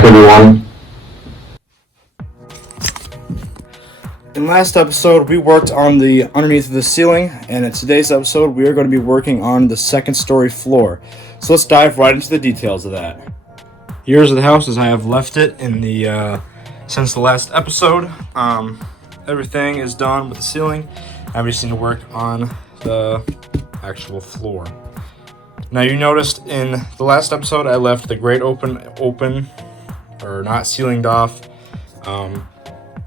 back, everyone. In last episode, we worked on the underneath of the ceiling, and in today's episode, we are going to be working on the second story floor. So let's dive right into the details of that. Here's the house as I have left it in the since the last episode. Everything is done with the ceiling. I just need to work on the actual floor. Now you noticed in the last episode I left the grate open or not ceilinged off.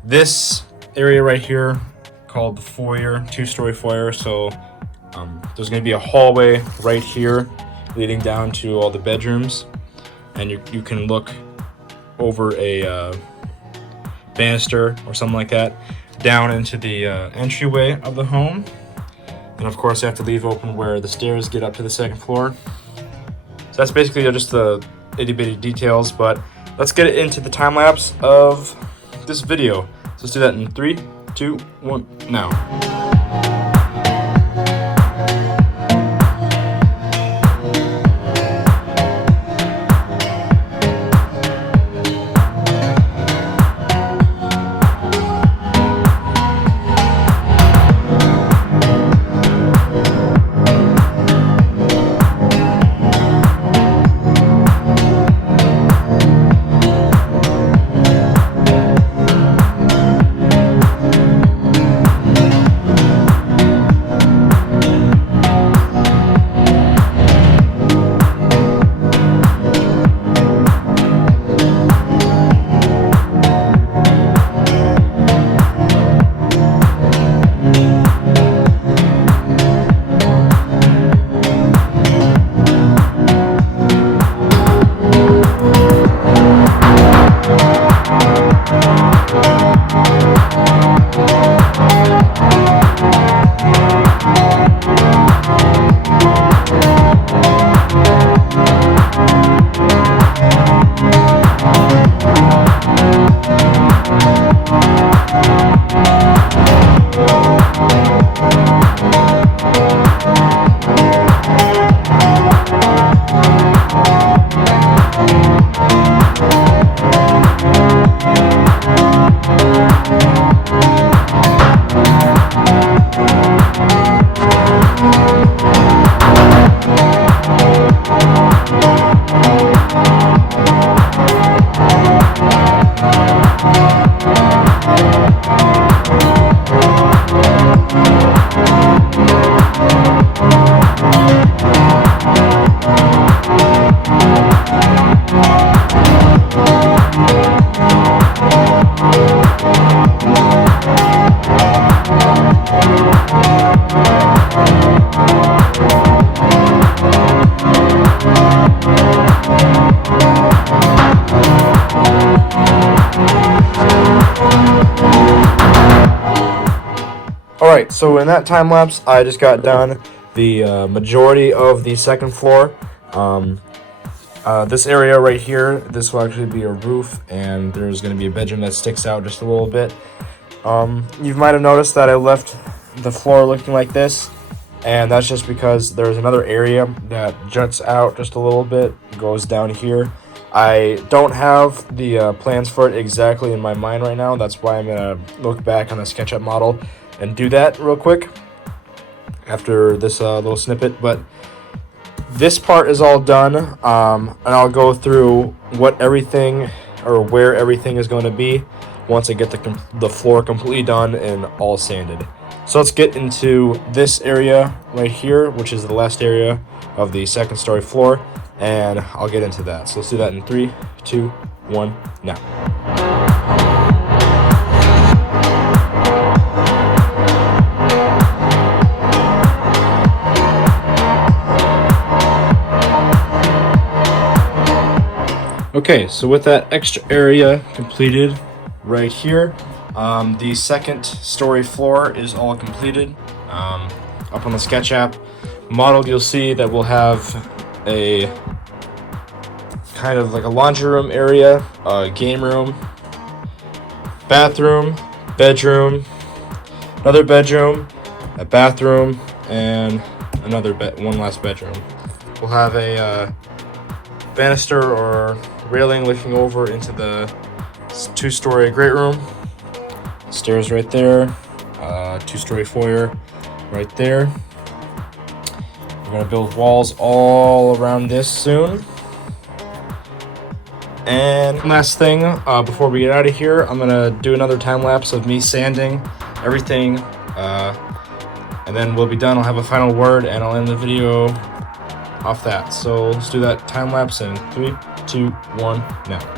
This area right here called the foyer, two-story foyer. So there's going to be a hallway right here leading down to all the bedrooms, and you can look over a banister or something like that down into the entryway of the home. And of course, I have to leave open where the stairs get up to the second floor. So that's basically just the itty-bitty details, but let's get into the time lapse of this video. So let's do that in 3, 2, 1, now. Alright, so in that time lapse, I just got done the majority of the second floor. This area right here, this will actually be a roof, and there's going to be a bedroom that sticks out just a little bit. You might have noticed that I left the floor looking like this, and that's just because there's another area that juts out just a little bit, goes down here. I don't have the plans for it exactly in my mind right now. That's why I'm going to look back on the SketchUp model and do that real quick after this little snippet. But this part is all done, and I'll go through what everything or where everything is going to be once I get the floor completely done and all sanded. So let's get into this area right here, which is the last area of the second story floor, and I'll get into that. So let's do that in 3, 2, 1, now. Okay, so with that extra area completed right here, the second story floor is all completed. Up on the Sketch app model, you'll see that we'll have a kind of like a laundry room area, a game room, bathroom, bedroom, another bedroom, a bathroom, and one last bedroom. We'll have a banister or railing looking over into the 2-story great room. Stairs right there. 2-story foyer right there. We're gonna build walls all around this soon. And last thing, before we get out of here, I'm gonna do another time lapse of me sanding everything, and then we'll be done. I'll have a final word, and I'll end the video off that. So let's do that time lapse in 3, 2, 1, now.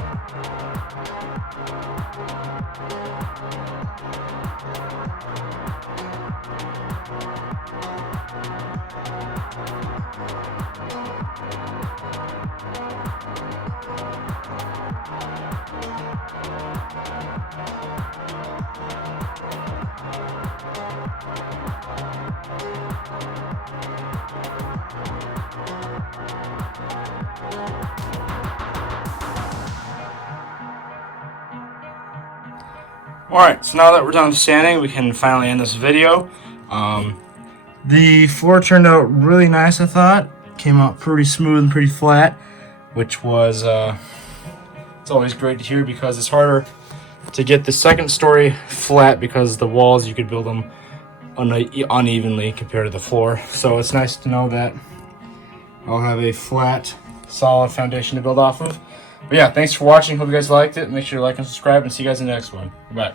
Alright, so now that we're done with sanding, we can finally end this video. The floor turned out really nice, I thought. Came out pretty smooth and pretty flat, which was, it's always great to hear because it's harder to get the second story flat because the walls, you could build them unevenly compared to the floor. So it's nice to know that I'll have a flat, solid foundation to build off of. But yeah, thanks for watching. Hope you guys liked it. Make sure to like and subscribe, and see you guys in the next one. Bye.